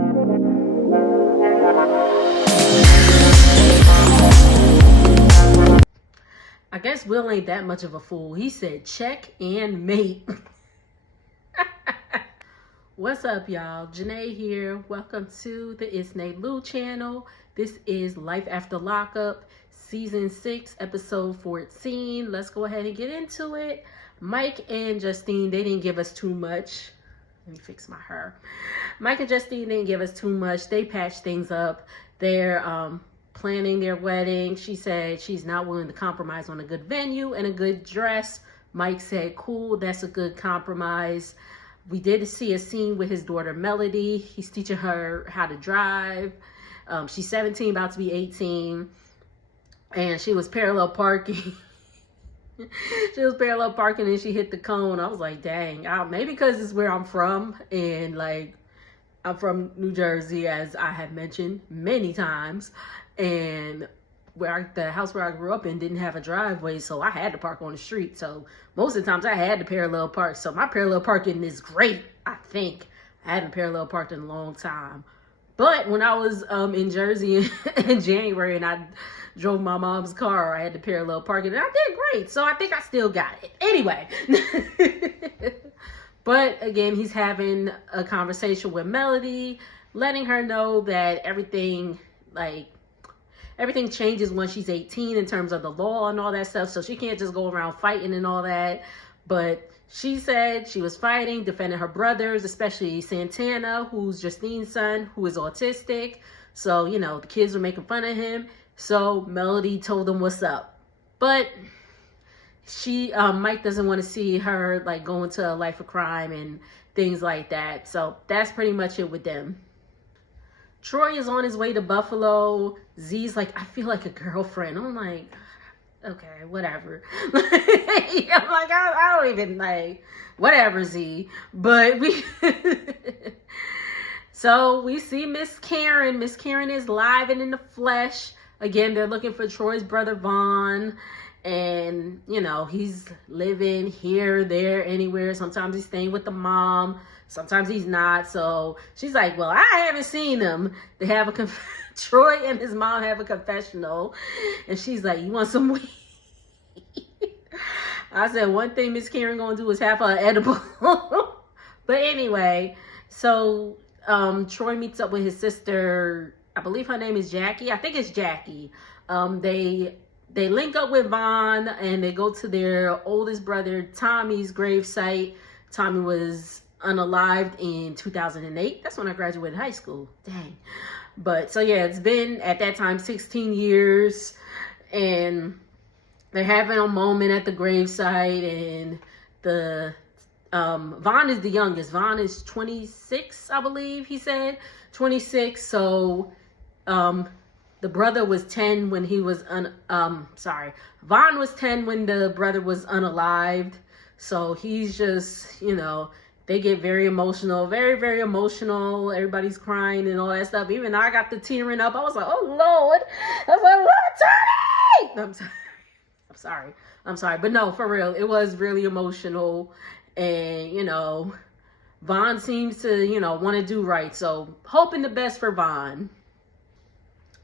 I guess Will ain't that much of a fool. He said check and mate. What's up, y'all? Janae here. Welcome to the It's Nate Lou channel. This is Life After Lockup, Season 6, Episode 14. Let's go ahead and get into it. Mike and Justine, they didn't give us too much. Let me fix my hair. Mike and Justine didn't give us too much. They patched things up. They're planning their wedding. She said she's not willing to compromise on a good venue and a good dress. Mike said, cool, that's a good compromise. We did see a scene with his daughter, Melody. He's teaching her how to drive. She's 17, about to be 18. And she was parallel parking. She was parallel parking and she hit the cone. I was like, dang, maybe because it's where I'm from. And like, I'm from New Jersey, as I have mentioned many times. And the house where I grew up in didn't have a driveway, so I had to park on the street. So most of the times I had to parallel park. So my parallel parking is great, I think. I hadn't parallel parked in a long time. But when I was in Jersey in January and I drove my mom's car, I had to parallel park it, and I did great. So I think I still got it. Anyway. But again, he's having a conversation with Melody, letting her know that everything changes when she's 18 in terms of the law and all that stuff. So she can't just go around fighting and all that. But she said she was fighting, defending her brothers, especially Santana, who's Justine's son, who is autistic. So, you know, the kids were making fun of him. So Melody told them what's up. But Mike doesn't want to see her like go into a life of crime and things like that. So that's pretty much it with them. Troy is on his way to Buffalo. Z's like, I feel like a girlfriend. I'm like, okay, whatever. I'm like, I don't even like, whatever, Z. But so we see Miss Karen. Miss Karen is live and in the flesh. Again, they're looking for Troy's brother, Vaughn. And, you know, he's living here, there, anywhere. Sometimes he's staying with the mom. Sometimes he's not. So she's like, well, I haven't seen him. They have Troy and his mom have a confessional. And she's like, you want some weed? I said, one thing Miss Karen gonna do is have her edible. But anyway, so Troy meets up with his sister. I believe her name is Jackie. I think it's Jackie. They link up with Vaughn and they go to their oldest brother Tommy's gravesite. Tommy was unalived in 2008. That's when I graduated high school. Dang. But so yeah, it's been at that time 16 years, and they're having a moment at the gravesite, and the Vaughn is the youngest. Vaughn is 26, I believe he said. 26. So the brother was 10 when he was Vaughn was 10 when the brother was unalived. So he's just, you know, they get very emotional, very, very emotional. Everybody's crying and all that stuff. Even I got the tearing up. I was like, oh, Lord. I was like, Lord, Tony! I'm sorry. But no, for real, it was really emotional. And, you know, Vaughn seems to, you know, want to do right. So hoping the best for Vaughn.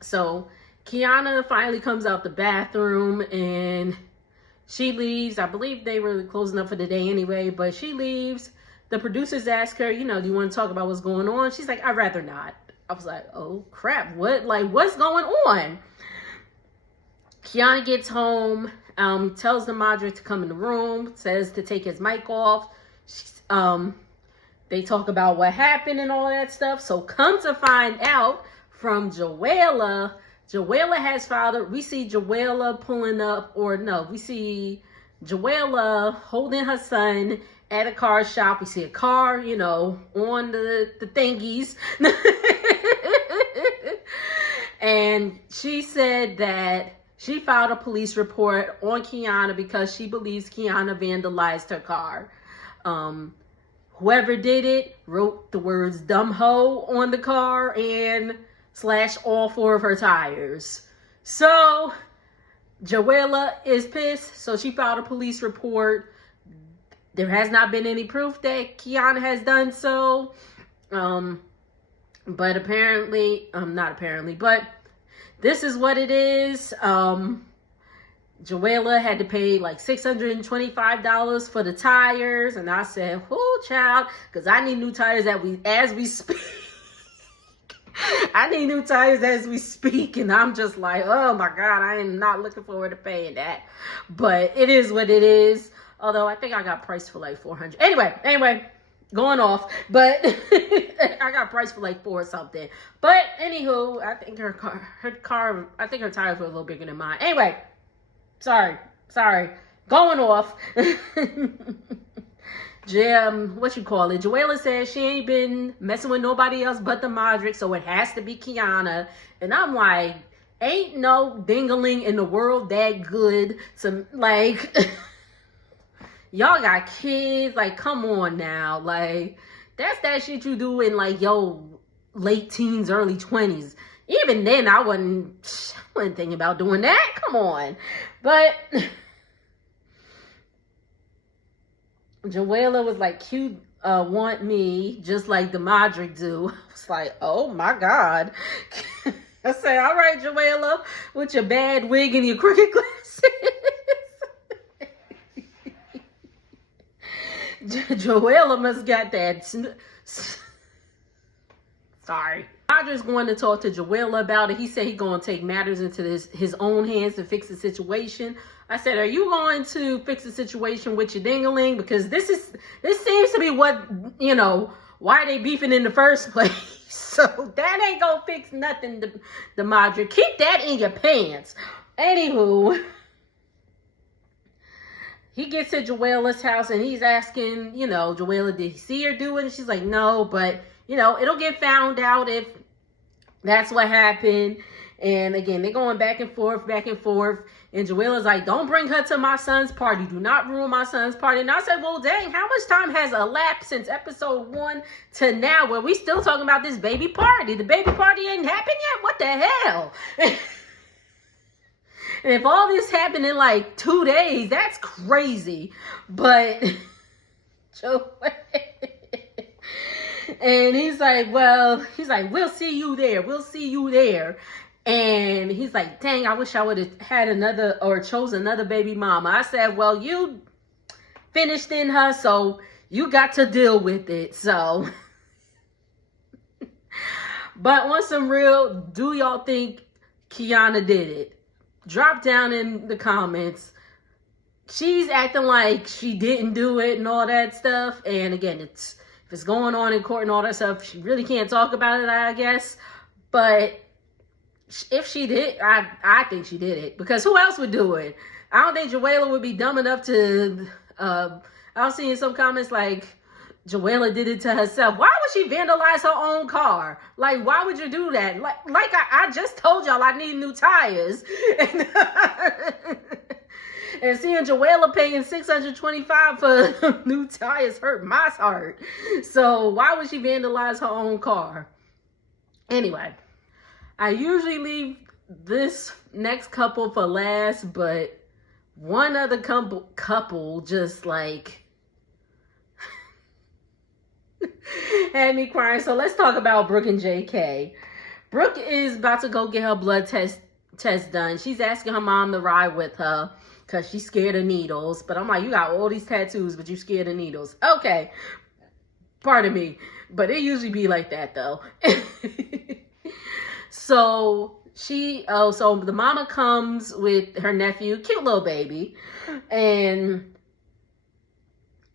So Kiana finally comes out the bathroom and she leaves. I believe they were closing up for the day anyway, but she leaves. The producers ask her, you know, do you want to talk about what's going on? She's like, I'd rather not. I was like, oh crap, what's going on? Kiana gets home, tells the Madre to come in the room, says to take his mic off. They talk about what happened and all that stuff. So come to find out from Joella has filed we see Joella pulling up, or no, we see Joella holding her son at a car shop. We see a car, you know, on the thingies. And she said that she filed a police report on Kiana because she believes Kiana vandalized her car. Whoever did it wrote the words dumb hoe on the car and slashed all 4 of her tires. So Joella is pissed, so she filed a police report. There has not been any proof that Kiana has done so. But apparently, not apparently, but this is what it is. Joella had to pay like $625 for the tires, and I said, "Whoo, child," because I need new tires as we speak. I need new tires as we speak, and I'm just like, oh my God, I am not looking forward to paying that. But it is what it is. Although I think I got priced for like $400. Anyway, going off. But I got priced for like $4 or something. But anywho, I think her car, I think her tires were a little bigger than mine. Anyway, sorry, going off. Joella says she ain't been messing with nobody else but the Modric, so it has to be Kiana. And I'm like, ain't no dingaling in the world that good to, like, y'all got kids, like, come on now. Like, that's that shit you do in, like, yo, late teens, early 20s. Even then, I wasn't thinking about doing that. Come on. But Joella was like, "You want me just like the Modric do." I was like, oh my God. I said, all right, Joella, with your bad wig and your crooked glasses. Joella must got that. Sorry. Roger's going to talk to Joella about it. He said he's going to take matters into his own hands to fix the situation. I said, are you going to fix the situation with your dingaling? Because this seems to be what, why they beefing in the first place. So that ain't going to fix nothing, the Modric. Keep that in your pants. Anywho, he gets to Joella's house and he's asking, Joella, did he see her do it? And she's like, no, but, it'll get found out if that's what happened. And again, they're going back and forth. And Joella's like, don't bring her to my son's party. Do not ruin my son's party. And I said, well, dang, how much time has elapsed since episode 1 to now where we still talking about this baby party? The baby party ain't happened yet? What the hell? And if all this happened in like 2 days, that's crazy. But and he's like, we'll see you there. And he's like, dang, I wish I would have had another or chose another baby mama. I said, well, you finished in her, so you got to deal with it. So, but on some real, do y'all think Kiana did it? Drop down in the comments. She's acting like she didn't do it and all that stuff. And again, if it's going on in court and all that stuff, she really can't talk about it, I guess. But if she did, I think she did it. Because who else would do it? I don't think Joella would be dumb enough to, I was seeing some comments like, Joella did it to herself. Why would she vandalize her own car? Like, why would you do that? Like I just told y'all I need new tires. And seeing Joella paying $625 for new tires hurt my heart. So why would she vandalize her own car? Anyway, I usually leave this next couple for last, but one other couple just like had me crying. So let's talk about Brooke and JK. Brooke is about to go get her blood test done. She's asking her mom to ride with her because she's scared of needles. But I'm like, you got all these tattoos, but you scared of needles. Okay. Pardon me. But it usually be like that, though. So so the mama comes with her nephew, cute little baby. And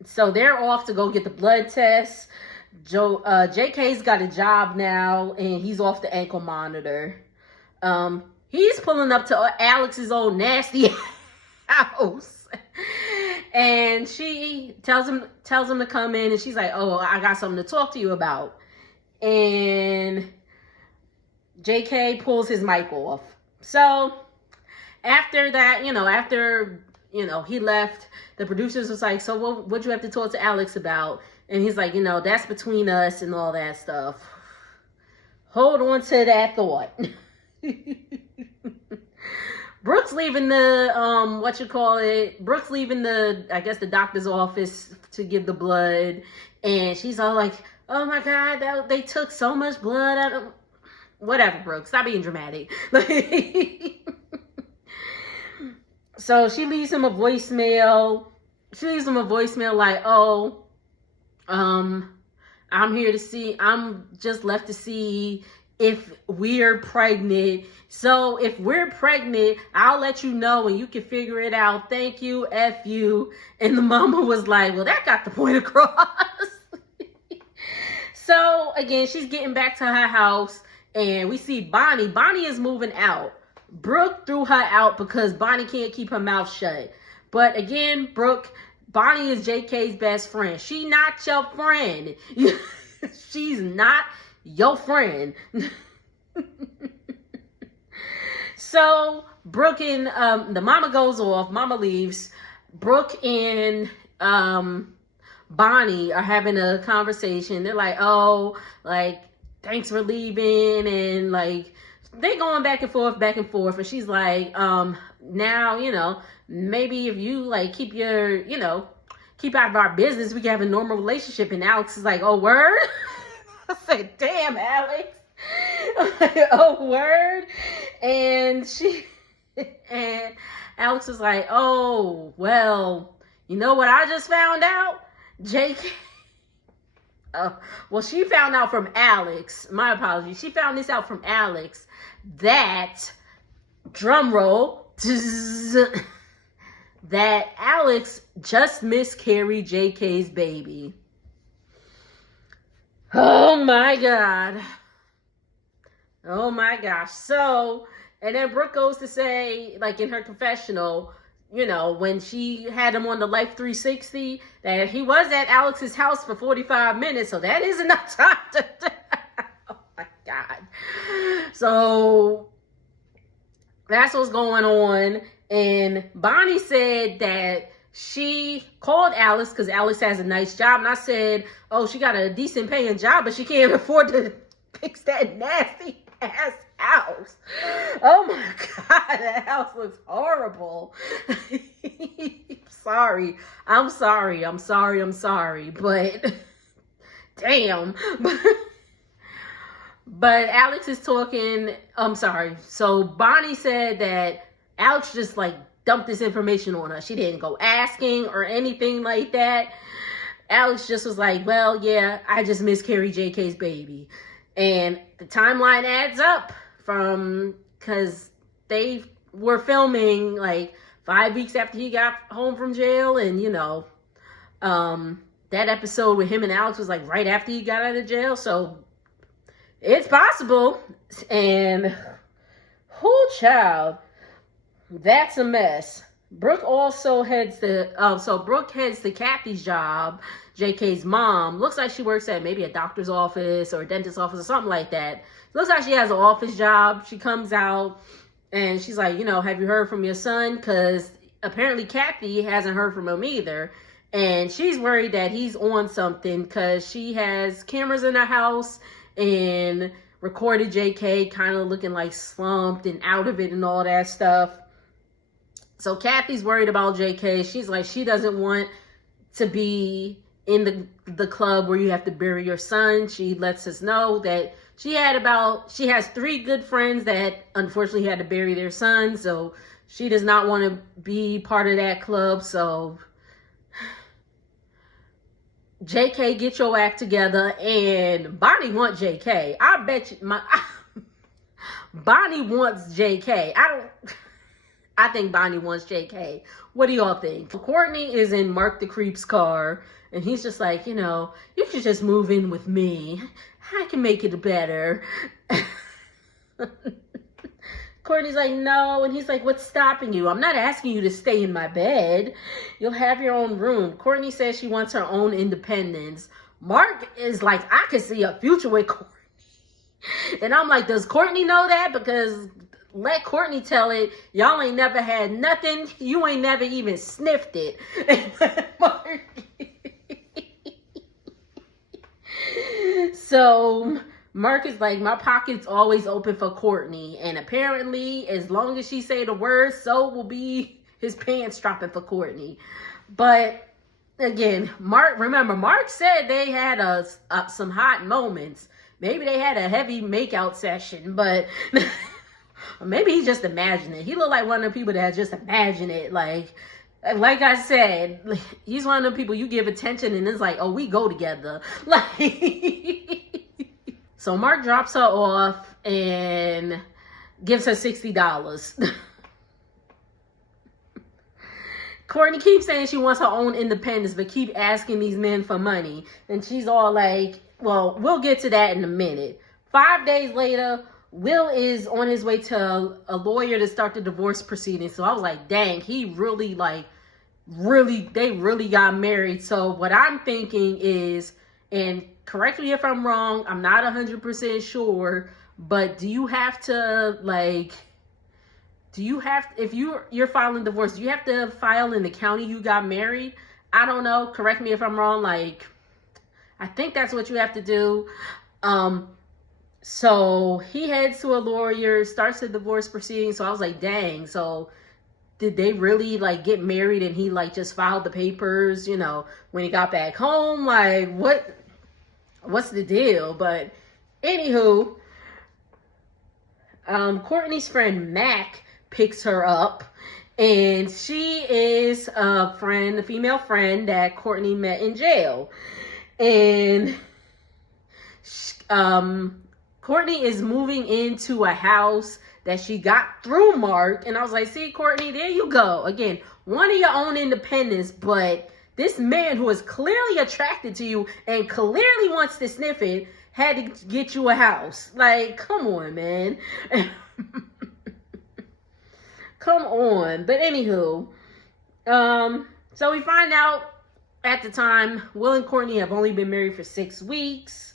so they're off to go get the blood test. JK's got a job now, and he's off the ankle monitor. He's pulling up to Alex's old nasty house. And she tells him to come in, and she's like, oh, I got something to talk to you about. And JK pulls his mic off. So after that, he left, the producers was like, so what'd you have to talk to Alex about? And he's like, that's between us and all that stuff. Hold on to that thought. Brooke's leaving Brooke's leaving I guess the doctor's office to give the blood. And she's all like, oh my God, they took so much blood out of... Whatever, Brooke. Stop being dramatic. So she leaves him a voicemail. She leaves him a voicemail like, oh, I'm just left to see if we're pregnant. So if we're pregnant, I'll let you know and you can figure it out. Thank you, F you. And the mama was like, well, that got the point across. So again, she's getting back to her house and we see Bonnie. Bonnie is moving out. Brooke threw her out because Bonnie can't keep her mouth shut. But again, Bonnie is JK's best friend. She not your friend. She's not your friend. So Brooke and the mama goes off. Mama leaves. Brooke and Bonnie are having a conversation. They're like, oh, like, thanks for leaving. And like, they going back and forth. And she's like, now, maybe if you like keep out of our business, we can have a normal relationship. And Alex is like, oh, word? I said, damn, Alex. Oh, word? And Alex was like, oh, well, you know what I just found out? JK. Well, she found out from Alex. My apologies. She found this out from Alex that, drum roll, that Alex just miscarried JK's baby. Oh my God. Oh my gosh. So, and then Brooke goes to say, like in her confessional, when she had him on the Life 360, that he was at Alex's house for 45 minutes. So that is enough time to... Oh my God. So that's what's going on. And Bonnie said that she called Alex because Alex has a nice job. And I said, oh, she got a decent paying job, but she can't afford to fix that nasty ass house. Oh my God, that house looks horrible. I'm sorry, but damn. But Alex is talking, I'm sorry. So Bonnie said that Alex just like dumped this information on her. She didn't go asking or anything like that. Alex just was like, well, yeah, I just miscarried JK's baby. And the timeline adds up because they were filming like 5 weeks after he got home from jail. And, that episode with him and Alex was like right after he got out of jail. So it's possible. And child, that's a mess. Brooke also heads to Kathy's job, JK's mom. Looks like she works at maybe a doctor's office or a dentist's office or something like that. Looks like she has an office job. She comes out and she's like, have you heard from your son? Because apparently Kathy hasn't heard from him either. And she's worried that he's on something because she has cameras in her house and recorded JK kind of looking like slumped and out of it and all that stuff. So Kathy's worried about JK. She's like, she doesn't want to be in the club where you have to bury your son. She lets us know that she has 3 good friends that unfortunately had to bury their son. So she does not want to be part of that club. So JK, get your act together. And Bonnie wants JK. I bet you Bonnie wants JK. I think Bonnie wants JK. What do y'all think? Courtney is in Mark the Creep's car, and he's just like, you should just move in with me. I can make it better. Courtney's like, no. And he's like, what's stopping you? I'm not asking you to stay in my bed. You'll have your own room. Courtney says she wants her own independence. Mark is like, I can see a future with Courtney. And I'm like, does Courtney know that? Because let Courtney tell it. Y'all ain't never had nothing. You ain't never even sniffed it. So Mark is like, my pocket's always open for Courtney. And apparently, as long as she say the word, so will be his pants dropping for Courtney. But again, Mark said they had some hot moments. Maybe they had a heavy makeout session, but maybe he just imagined it. He looked like one of the people that just imagined it. Like I said, he's one of the people you give attention and it's like, oh, we go together. Like, so Mark drops her off and gives her $60. Courtney keeps saying she wants her own independence, but keep asking these men for money. And she's all like, well, we'll get to that in a minute. 5 days later, Will is on his way to a lawyer to start the divorce proceedings. So I was like, dang, he really, they really got married. So what I'm thinking is, and correct me if I'm wrong, I'm not 100% sure, but do you have to, if you're filing divorce, do you have to file in the county you got married? I don't know. Correct me if I'm wrong. I think that's what you have to do. So he heads to a lawyer, starts the divorce proceeding. So I was like, dang. So did they really get married and he just filed the papers, when he got back home? What's the deal? But anywho, Courtney's friend Mac picks her up, and she is a female friend that Courtney met in jail. And Courtney is moving into a house that she got through Mark. And I was like, see, Courtney, there you go. Again, one of your own independence, but this man who is clearly attracted to you and clearly wants to sniff it had to get you a house. Come on, man. Come on. But anywho, so we find out at the time, Will and Courtney have only been married for 6 weeks.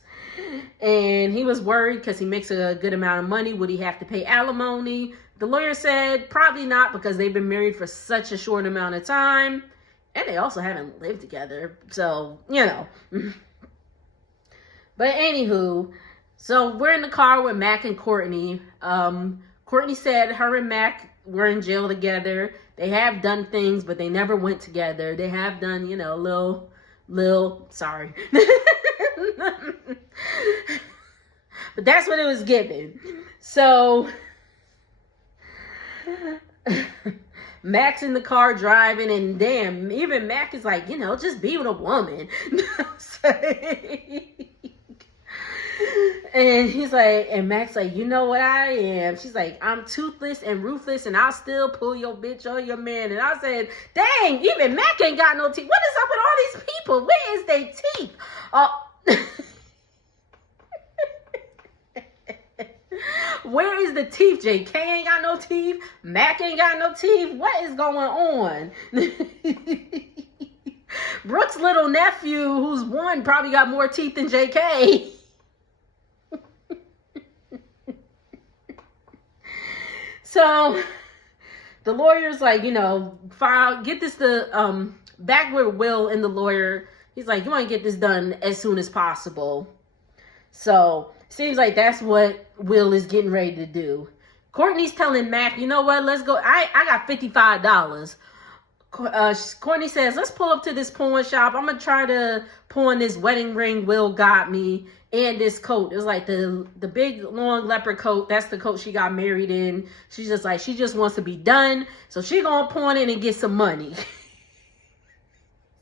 And he was worried because he makes a good amount of money. Would he have to pay alimony? The lawyer said probably not, because they've been married for such a short amount of time. And they also haven't lived together. So, But anywho, so we're in the car with Mac and Courtney. Courtney said her and Mac were in jail together. They have done things, but they never went together. They have done, sorry. But that's what it was given. So Mac's in the car driving, and damn, even Mac is like, just be with a woman. And he's like, and Mac's like, you know what I am? She's like, I'm toothless and ruthless, and I'll still pull your bitch or your man. And I said, dang, even Mac ain't got no teeth. What is up with all these people? Where is their teeth? Where is the teeth? JK ain't got no teeth. Mac ain't got no teeth. What is going on? Brooke's little nephew, who's one, probably got more teeth than JK. So the lawyer's like, get this back with Will and the lawyer. He's like, you want to get this done as soon as possible. So seems like that's what Will is getting ready to do. Courtney's telling Mac, you know what, let's go. I got $55. Courtney says, let's pull up to this pawn shop. I'm going to try to pawn this wedding ring Will got me and this coat. It was like the big long leopard coat. That's the coat she got married in. She's just like, she just wants to be done. So she going to pawn it and get some money.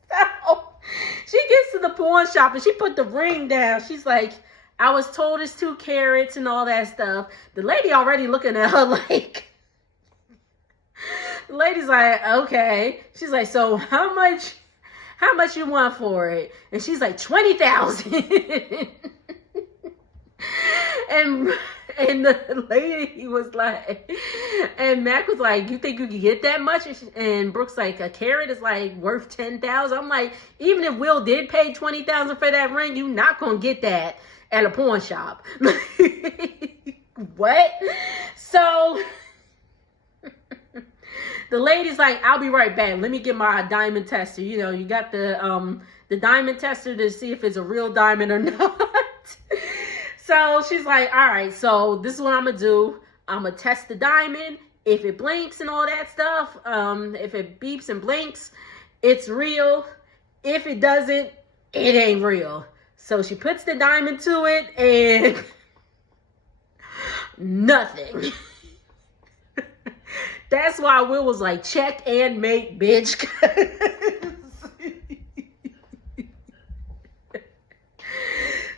So she gets to the pawn shop and she put the ring down. She's like, I was told it's 2 carats and all that stuff. The lady already looking at her like, the lady's like, okay. She's like, so how much you want for it? And she's like, $20,000. And the lady was like, and Mac was like, you think you could get that much? And Brooke's like, a carat is worth $10,000. I'm like, even if Will did pay $20,000 for that ring, you're not gonna get that at a pawn shop. What? So the lady's like, I'll be right back. Let me get my diamond tester. You got the diamond tester to see if it's a real diamond or not. So she's like, all right, so this is what I'm going to do. I'm going to test the diamond. If it blinks and all that stuff, if it beeps and blinks, it's real. If it doesn't, it ain't real. So she puts the diamond to it and nothing. That's why Will was like, check and mate, bitch.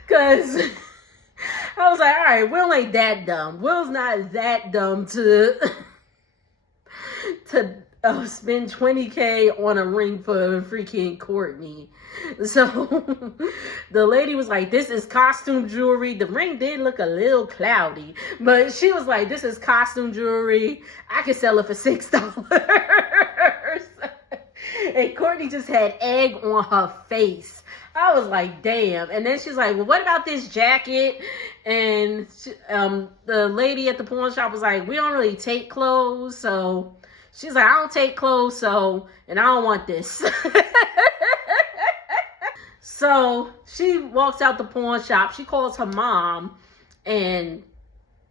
Because I was like, all right, Will ain't that dumb. Will's not that dumb to spend $20K on a ring for freaking Courtney. So the lady was like, this is costume jewelry. The ring did look a little cloudy, but she was like, this is costume jewelry. I could sell it for $6. And Courtney just had egg on her face. I was like, damn. And then she's like, well, what about this jacket? And she, the lady at the pawn shop was like, we don't really take clothes. So she's like, I don't take clothes, so, and I don't want this. So she walks out the pawn shop. She calls her mom and,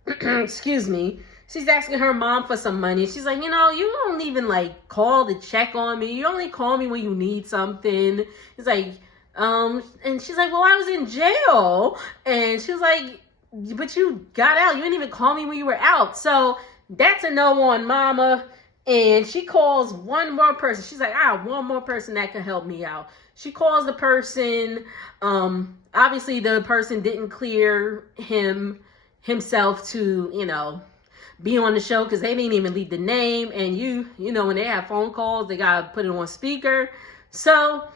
excuse me, she's asking her mom for some money. She's like, you know, you don't even like call to check on me. You only call me when you need something. It's like, and she's like, well, I was in jail. And she was like, but you got out. You didn't even call me when you were out. So that's a no on mama. And she calls one more person. She's like, I have one more person that can help me out. She calls the person. Obviously the person didn't clear himself to, you know, be on the show because they didn't even leave the name. And you know, when they have phone calls, they got to put it on speaker. So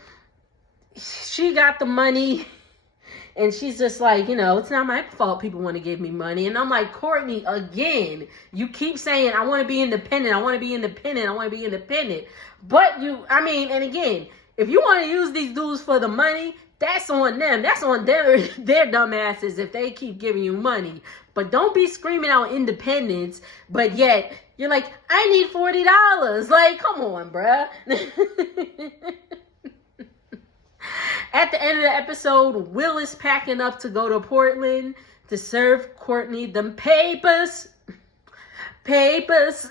she got the money and she's just like, you know, it's not my fault people want to give me money. And I'm like, Courtney, again, you keep saying, I want to be independent. I want to be independent. I want to be independent. But and again, if you want to use these dudes for the money, that's on them. That's on their dumb asses if they keep giving you money. But don't be screaming out independence, but yet you're like, I need $40. Like, come on, bruh. At the end of the episode, Will is packing up to go to Portland to serve Courtney them papers. Papers.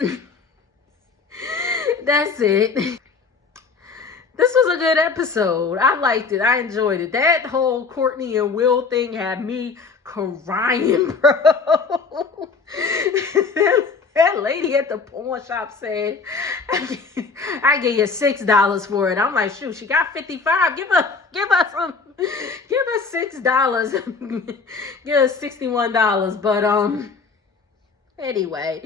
That's it. This was a good episode. I liked it. I enjoyed it. That whole Courtney and Will thing had me crying, bro. That lady at the pawn shop said, I give you $6 for it. I'm like, shoot, she got 55. Give her $6. Give her $61. But anyway,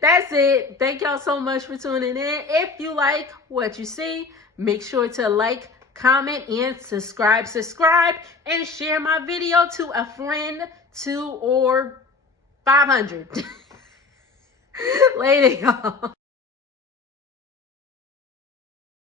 that's it. Thank y'all so much for tuning in. If you like what you see, make sure to like, comment, and subscribe, and share my video to a friend, 2 or 500. Later, y'all.